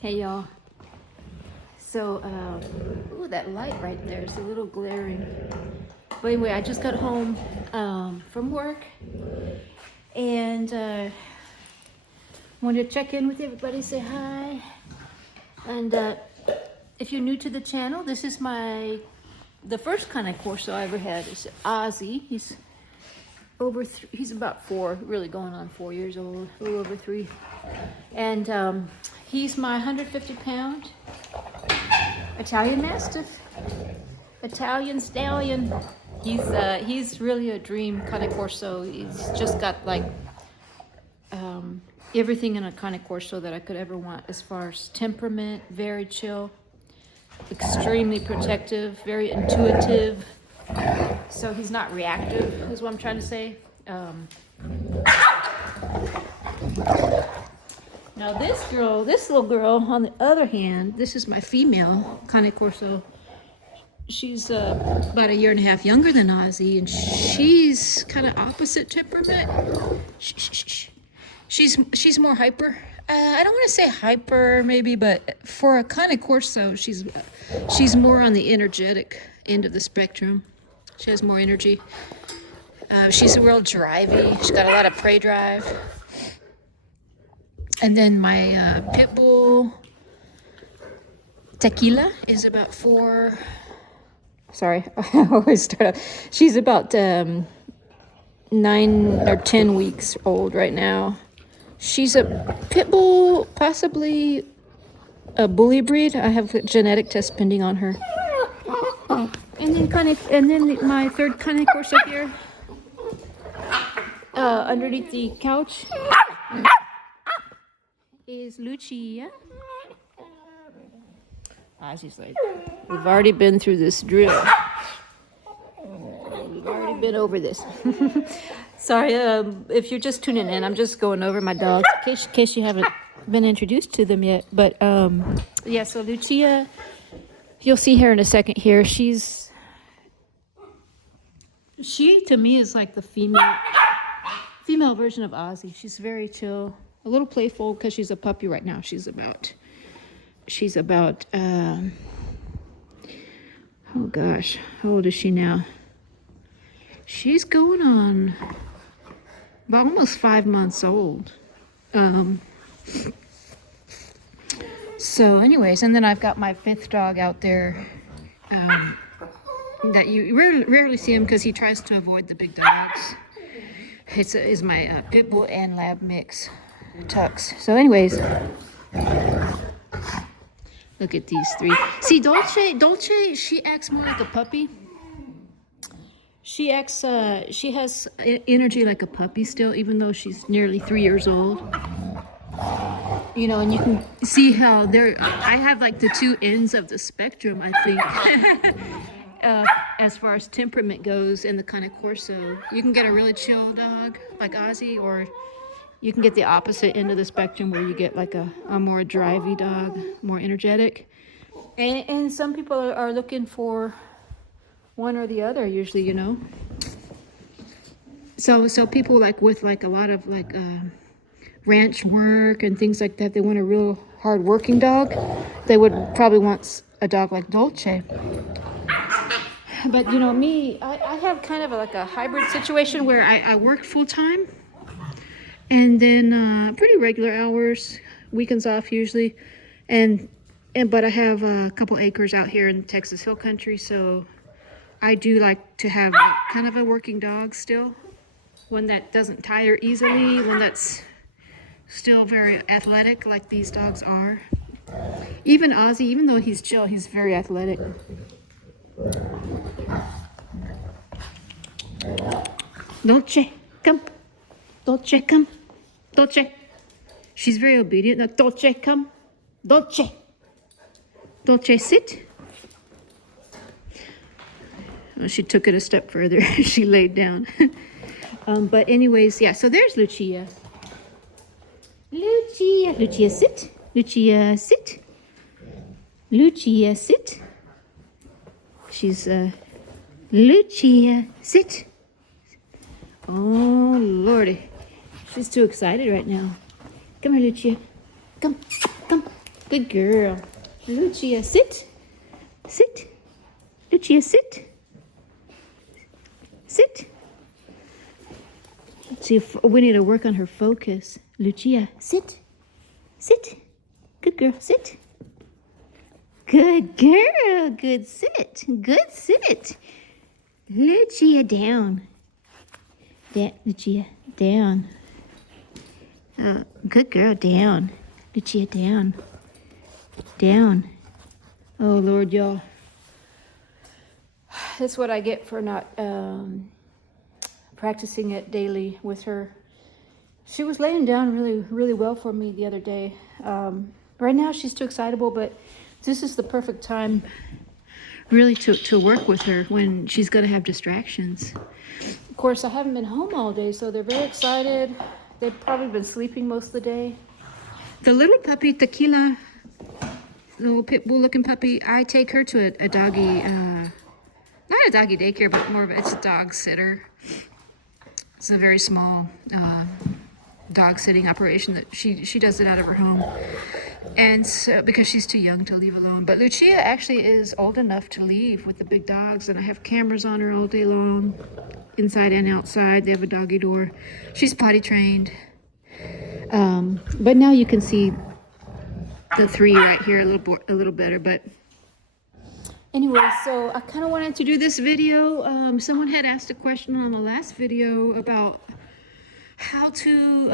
Hey y'all. So, ooh, that light right there is a little glaring. But anyway, I just got home from work and wanted to check in with everybody, say hi. And if you're new to the channel, this is the first Cane Corso I ever had is Ozzy. He's he's about 4, really going on 4 years old, a little over 3. And he's my 150-pound Italian Mastiff, Italian stallion. He's really a dream Cane Corso. He's just got like everything in a Cane Corso that I could ever want as far as temperament, very chill, extremely protective, very intuitive. So he's not reactive, is what I'm trying to say. Now this little girl, on the other hand, this is my female Cane Corso. She's about 1.5 years younger than Ozzy, and she's kind of opposite temperament. She's more hyper. I don't want to say hyper, maybe, but for a Cane Corso, she's more on the energetic end of the spectrum. She has more energy. She's real drivey. She's got a lot of prey drive. And then my Pitbull Tequila is about 4. Sorry, I always start out. She's about 9 or 10 weeks old right now. She's a Pitbull, possibly a bully breed. I have a genetic test pending on her. And then my third Cane Corso here, underneath the couch, is Lucia. Ozzy's like, we've already been through this drill. We've already been over this. Sorry, if you're just tuning in, I'm just going over my dogs in case you haven't been introduced to them yet. But yeah, so Lucia, you'll see her in a second here. She to me is like the female version of Ozzy. She's very chill, a little playful because she's a puppy right now. She's about oh gosh, how old is she now? She's going on about almost 5 months old. So anyways, and then I've got my 5th dog out there that you rarely see him because he tries to avoid the big dogs. Is my Pitbull and Lab mix, Tux. So anyways, look at these 3. See, Dolce, she acts more like a puppy. She has energy like a puppy still, even though she's nearly 3 years old. You know, and you can see how I have like the 2 ends of the spectrum, I think. As far as temperament goes in the Cane Corso, you can get a really chill dog like Ozzy, or you can get the opposite end of the spectrum where you get like a more drivey dog, more energetic. And some people are looking for one or the other usually, you know. So people like with like a lot of like ranch work and things like that, they want a real hard working dog. They would probably want a dog like Dolce. But you know me, I have kind of like a hybrid situation where I work full time and then pretty regular hours, weekends off usually, but I have a couple acres out here in Texas Hill Country, so I do like to have kind of a working dog still, one that doesn't tire easily, one that's still very athletic like these dogs are. Even Ozzy, even though he's chill, he's very athletic. Dolce, come. Dolce, come. Dolce. She's very obedient. Now, Dolce, come. Dolce. Dolce, sit. Well, she took it a step further. She laid down. But anyways, yeah, so there's Lucia. Lucia. Lucia, sit. Lucia, sit. Lucia, sit. She's, Lucia, sit. Oh, Lordy. She's too excited right now. Come here, Lucia. Come. Good girl. Lucia, sit. Sit. Lucia, sit. Sit. See if we need to work on her focus. Lucia, sit. Sit. Good girl, sit. Good girl. Good sit. Good sit. Lucia, down. Lucia, down. Good girl, down. Lucia, down. Down. Oh, Lord, y'all. That's what I get for not practicing it daily with her. She was laying down really well for me the other day. Right now, she's too excitable, but this is the perfect time really to work with her when she's going to have distractions. Of course, I haven't been home all day, so they're very excited. They've probably been sleeping most of the day. The little puppy, Tequila, little pit bull looking puppy, I take her to a doggy, not a doggy daycare, but more of it's a dog sitter. It's a very small dog sitting operation that she does it out of her home. And so, because she's too young to leave alone. But Lucia actually is old enough to leave with the big dogs, and I have cameras on her all day long, inside and outside. They have a doggy door. She's potty trained. But now you can see the three right here a little better. But anyway, so I kind of wanted to do this video. Someone had asked a question on the last video about how to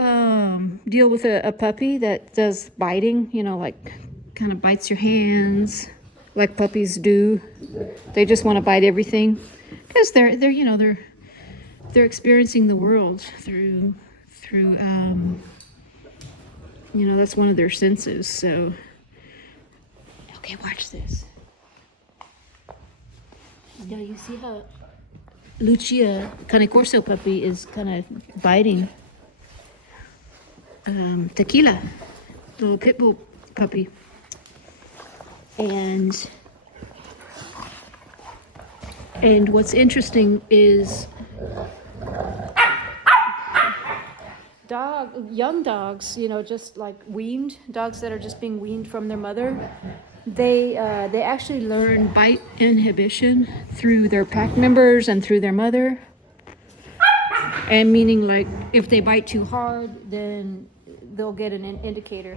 deal with a puppy that does biting, you know, like kind of bites your hands like puppies do. They just want to bite everything because they're experiencing the world through you know, that's one of their senses. So okay, watch this. Now you see how Lucia, Cane Corso puppy, is kind of biting Tequila, little Pitbull puppy. And what's interesting is young dogs, you know, just like weaned dogs that are just being weaned from their mother, they actually learn bite inhibition through their pack members and through their mother. And meaning, like, if they bite too hard, then they'll get an indicator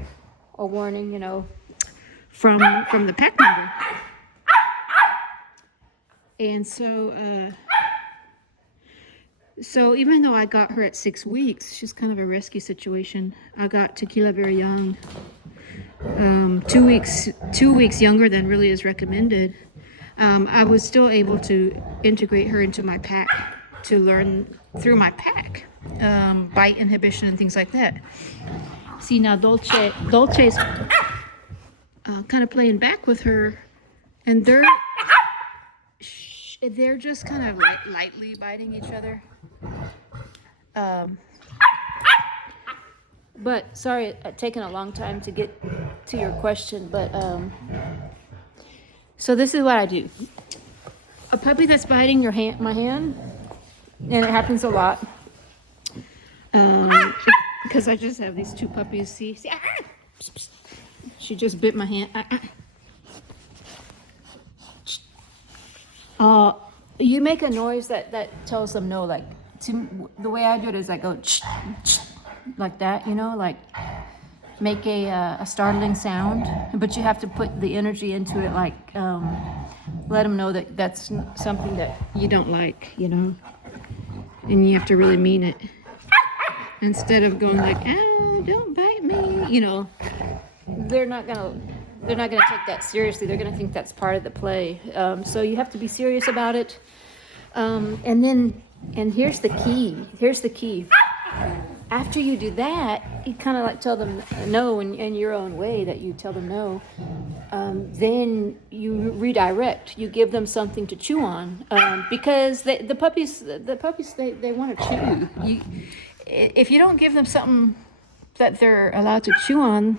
or warning, you know, from the pack member. And so even though I got her at 6 weeks, she's kind of a rescue situation. I got Tequila very young. 2 weeks younger than really is recommended. I was still able to integrate her into my pack to learn through my pack, bite inhibition and things like that. See, now Dolce's kind of playing back with her, and they're just kind of lightly biting each other. But sorry, it's taken a long time to get to your question. But so this is what I do. A puppy that's biting my hand, and it happens a lot. Because I just have these two puppies. See, she just bit my hand. You make a noise that tells them no. Like, the way I do it is I go like that, you know, like make a startling sound, but you have to put the energy into it, like let them know that that's something that you don't like, you know, and you have to really mean it instead of going like, "Oh, don't bite me," you know. They're not gonna take that seriously. They're gonna think that's part of the play. So you have to be serious about it. And here's the key. After you do that, you kind of like tell them no in your own way that you tell them no. Then you redirect. You give them something to chew on, because the puppies they want to chew. If you don't give them something that they're allowed to chew on,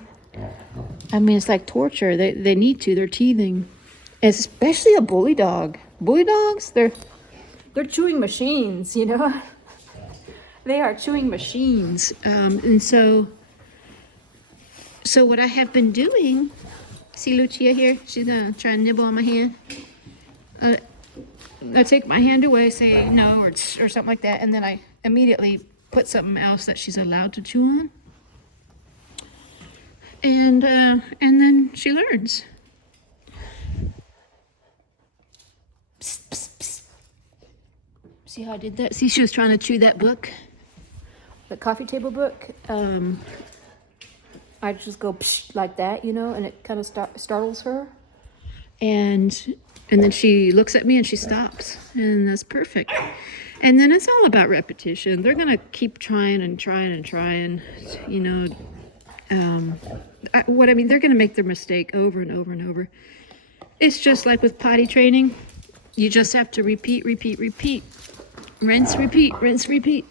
I mean, it's like torture. They need to. They're teething, especially a bully dog. Bully dogs, they're chewing machines, you know. They are chewing machines. And so what I have been doing See Lucia here? She's gonna try and nibble on my hand. I take my hand away, say no or something like that, and then I immediately put something else that she's allowed to chew on. And then she learns. Psst, psst, psst. See how I did that? See, she was trying to chew that book, the coffee table book. I just go psh, like that, you know, and it kind of startles her. And then she looks at me and she stops, and that's perfect. And then it's all about repetition. They're gonna keep trying and trying and trying, you know. They're gonna make their mistake over and over and over. It's just like with potty training. You just have to repeat, repeat, repeat. Rinse, repeat, rinse, repeat.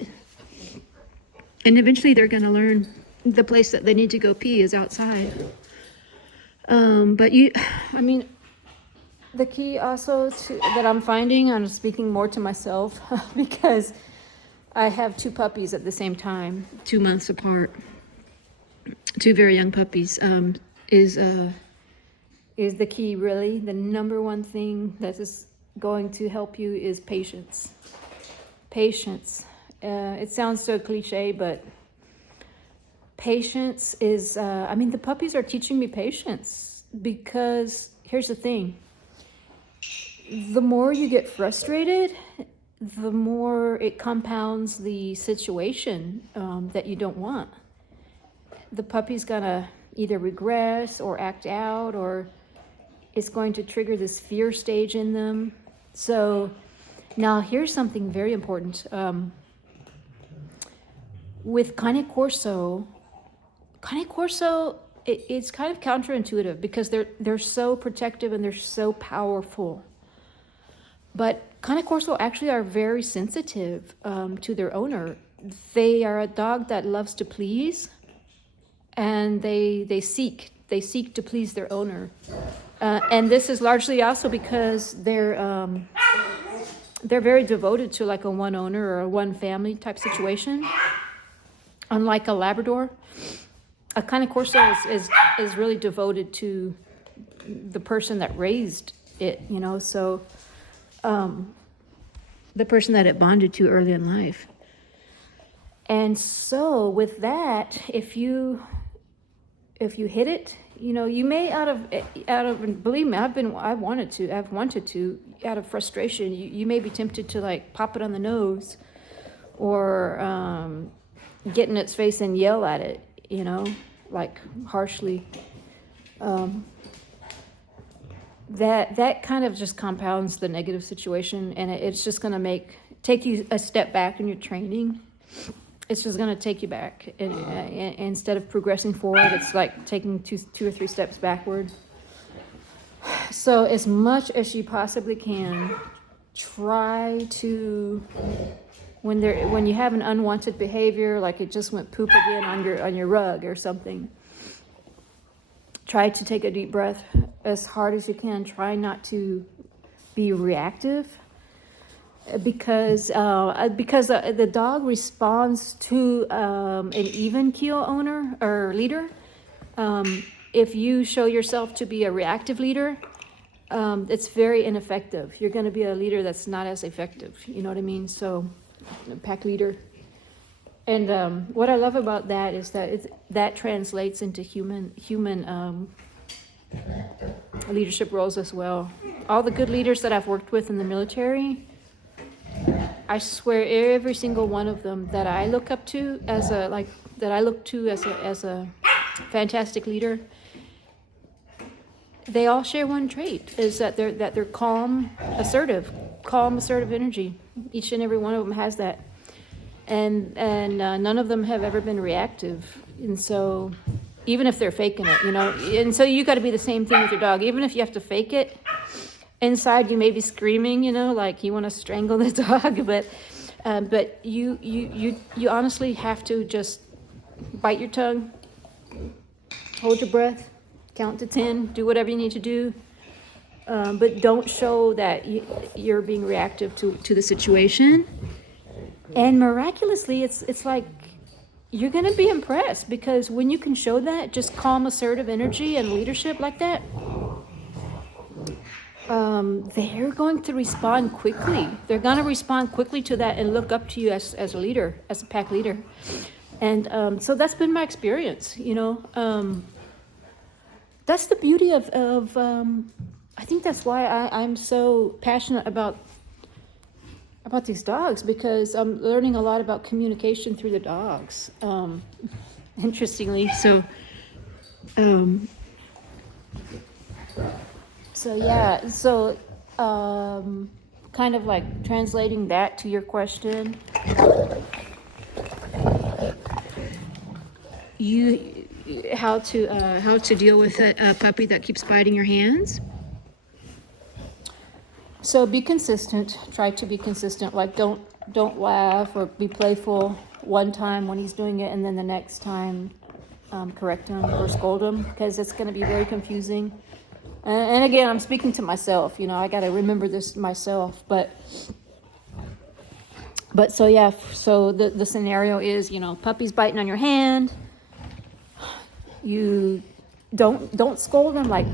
And eventually they're gonna learn the place that they need to go pee is outside. The key also that I'm finding, I'm speaking more to myself because I have 2 puppies at the same time, 2 months apart, 2 very young puppies, is the key really. The number one thing that is going to help you is patience. Patience. It sounds so cliche, but patience is, the puppies are teaching me patience because here's the thing. The more you get frustrated, the more it compounds the situation that you don't want. The puppy's gonna either regress or act out, or it's going to trigger this fear stage in them. So now here's something very important. With Cane Corso, it's kind of counterintuitive because they're so protective and they're so powerful. But Cane Corso actually are very sensitive to their owner. They are a dog that loves to please, and they seek to please their owner. And this is largely also because they're very devoted to like a one owner or a one family type situation. Unlike a Labrador, a Cane Corso is really devoted to the person that raised it, you know, so the person that it bonded to early in life. And so with that, if you hit it, you know, you may out of believe me, I've wanted to out of frustration, you may be tempted to like pop it on the nose or get in its face and yell at it, you know, like harshly. That kind of just compounds the negative situation, and it's just going to take you a step back in your training. It's just going to take you back, and instead of progressing forward, it's like taking two or three steps backward. So as much as you possibly can, try to, when you have an unwanted behavior, like it just went poop again on your rug or something, try to take a deep breath as hard as you can. Try not to be reactive, because the dog responds to an even keel owner or leader. If you show yourself to be a reactive leader, it's very ineffective. You're going to be a leader that's not as effective. You know what I mean? So, pack leader. And what I love about that is that translates into human leadership roles as well. All the good leaders that I've worked with in the military, I swear every single one of them that I look up to as a fantastic leader, they all share one trait, is that they're calm, assertive energy. Each and every one of them has that. And none of them have ever been reactive. And so even if they're faking it, you know, and so you got to be the same thing with your dog. Even if you have to fake it, inside you may be screaming, you know, like you want to strangle the dog, but you honestly have to just bite your tongue, hold your breath, count to 10, do whatever you need to do, but don't show that you're being reactive to the situation. And miraculously, it's like you're going to be impressed, because when you can show that just calm, assertive energy and leadership like that, they're going to respond quickly. They're going to respond quickly to that and look up to you as a leader, as a pack leader. And so that's been my experience, you know. That's the beauty of I think that's why I'm so passionate about these dogs, because I'm learning a lot about communication through the dogs. Interestingly, so yeah, so kind of like translating that to your question, how to deal with a puppy that keeps biting your hands. So be consistent. Try to be consistent. Like don't laugh or be playful one time when he's doing it, and then the next time correct him or scold him, because it's going to be very confusing. And again, I'm speaking to myself. You know, I got to remember this myself. But so yeah. So the scenario is, you know, puppy's biting on your hand. You don't scold them like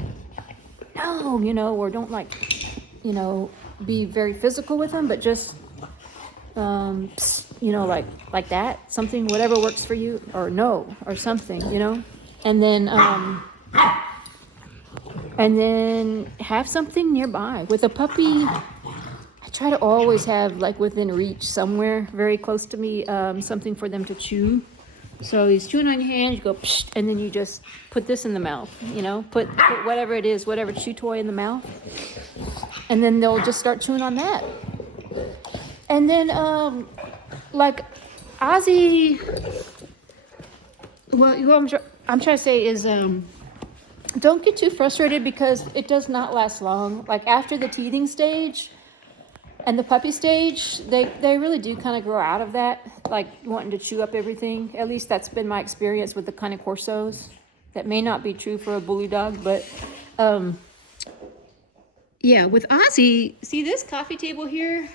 no, you know, or don't like, you know, be very physical with them, but just, you know, like that, something, whatever works for you, or no, or something, you know, and then have something nearby. With a puppy, I try to always have like within reach somewhere very close to me, something for them to chew. So he's chewing on your hand, you go, psh, and then you just put this in the mouth, you know, put whatever it is, whatever chew toy in the mouth. And then they'll just start chewing on that. And then, like Ozzy, what I'm trying to say is, don't get too frustrated, because it does not last long. Like after the teething stage and the puppy stage, they really do kind of grow out of that, like wanting to chew up everything. At least that's been my experience with the Cane Corsos. That may not be true for a bully dog, but yeah, with Ozzy, see this coffee table here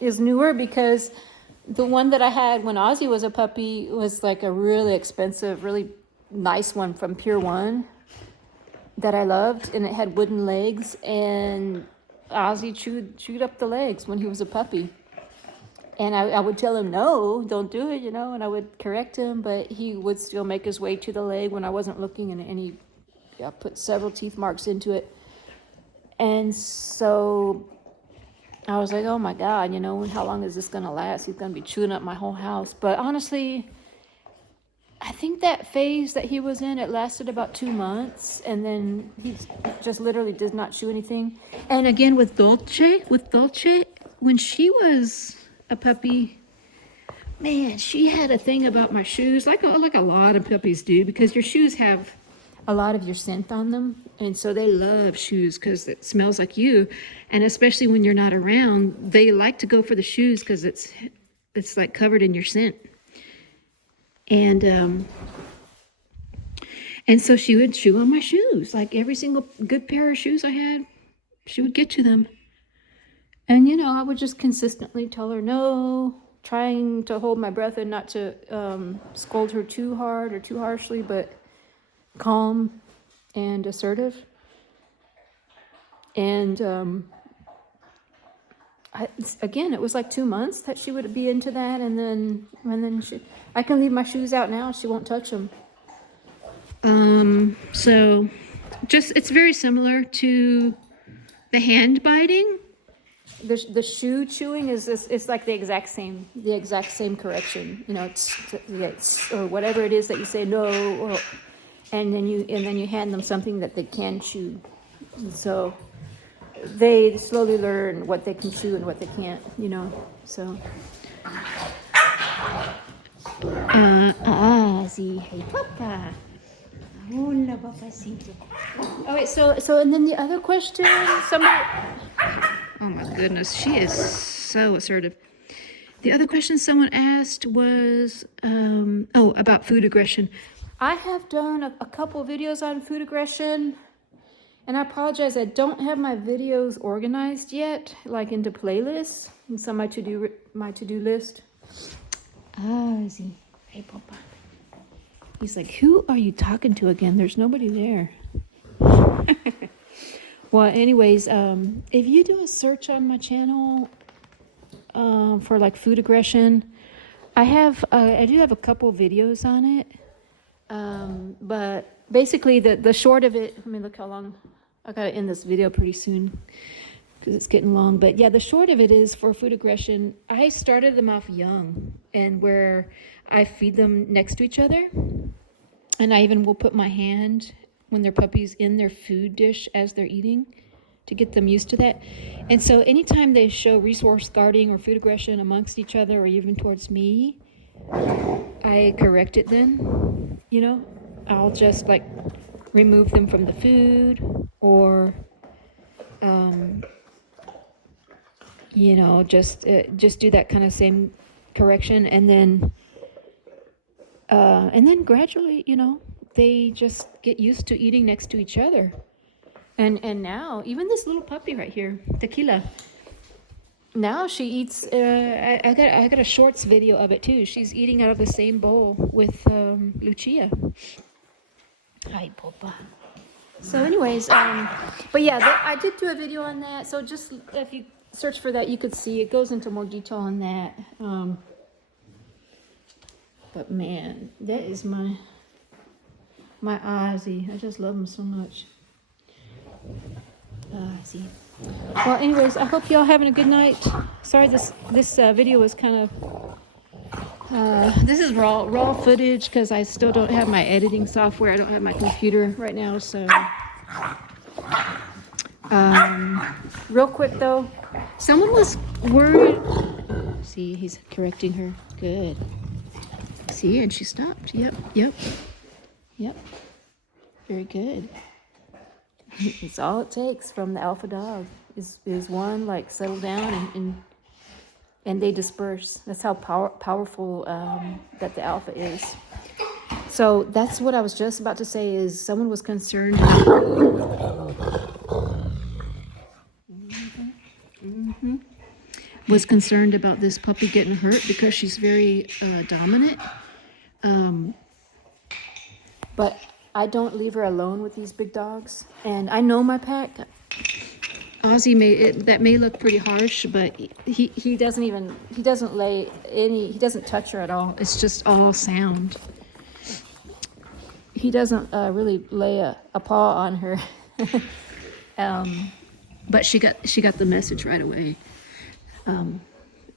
is newer, because the one that I had when Ozzy was a puppy was like a really expensive, really nice one from Pier 1 that I loved, and it had wooden legs, and Ozzy chewed up the legs when he was a puppy. And I would tell him, no, don't do it, you know, and I would correct him, but he would still make his way to the leg when I wasn't looking, and he put several teeth marks into it. And so I was like, oh my God, you know, how long is this going to last? He's going to be chewing up my whole house. But honestly, I think that phase that he was in, it lasted about 2 months, and then he just literally did not chew anything. And again, with Dolce, when she was a puppy, man, she had a thing about my shoes, like a lot of puppies do, because your shoes have a lot of your scent on them, and so they love shoes because it smells like you. And especially when you're not around, they like to go for the shoes because it's like covered in your scent. And so she would chew on my shoes, like every single good pair of shoes I had, she would get to them. And, you know, I would just consistently tell her no, trying to hold my breath and not to scold her too hard or too harshly, but calm and assertive. And again, it was like 2 months that she would be into that, and then I can leave my shoes out now, she won't touch them. So just, it's very similar to the hand biting. The shoe chewing it's like the exact same correction. You know, it's or whatever it is that you say no, or and then you hand them something that they can chew. And so they slowly learn what they can chew and what they can't, you know. So Ozzy, hey papa. Hola, papacito. Oh wait, so and then the other question, somebody. Oh my goodness, she is so assertive. The other question someone asked was, about food aggression. I have done a couple videos on food aggression, and I apologize, I don't have my videos organized yet, like into playlists. It's on my to-do list. Ozzy. Hey, Papa. He's like, who are you talking to again? There's nobody there. Well, anyways, if you do a search on my channel for like food aggression, I do have a couple videos on it. But basically the short of it, let me look how long. I gotta end this video pretty soon because it's getting long. But yeah, the short of it is for food aggression, I started them off young, and where I feed them next to each other. And I even will put my hand when they're puppies in their food dish as they're eating to get them used to that. And so anytime they show resource guarding or food aggression amongst each other or even towards me, I correct it then, you know. I'll just like remove them from the food or, you know, just do that kind of same correction. And then gradually, you know, they just get used to eating next to each other. And now, even this little puppy right here, Tequila, now she eats, I got a shorts video of it too. She's eating out of the same bowl with Lucia. Hi, Papa. So anyways, but yeah, I did do a video on that. So just, if you search for that, you could see it goes into more detail on that. But man, that is my Ozzy. I just love him so much. Ozzy. Well, anyways, I hope y'all having a good night. Sorry, this video was kind of this is raw footage because I still don't have my editing software. I don't have my computer right now, so real quick though, someone was worried. See, he's correcting her. Good. See, and she stopped. Yep. Very good. It's all it takes from the alpha dog is one like settle down and they disperse. That's how powerful that the alpha is. So that's what I was just about to say. Is someone was concerned. Was concerned about this puppy getting hurt because she's very dominant. But I don't leave her alone with these big dogs. And I know my pack. Ozzy that may look pretty harsh, but he doesn't touch her at all. It's just all sound. He doesn't really lay a paw on her. But she got the message right away. And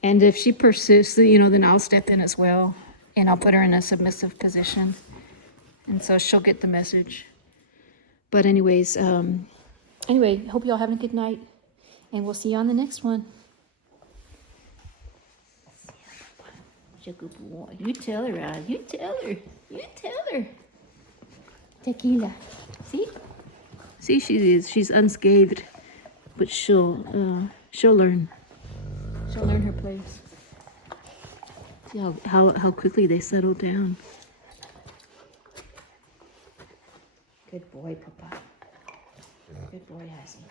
if she persists, you know, then I'll step in as well, and I'll put her in a submissive position. And so she'll get the message. But anyways, hope y'all having a good night. And we'll see you on the next one. Good boy. You tell her, Rod. You tell her. Tequila. See, she's unscathed. But she'll learn. She'll learn her place. See how quickly they settle down. Good boy, Papa. Good boy, Ozzy.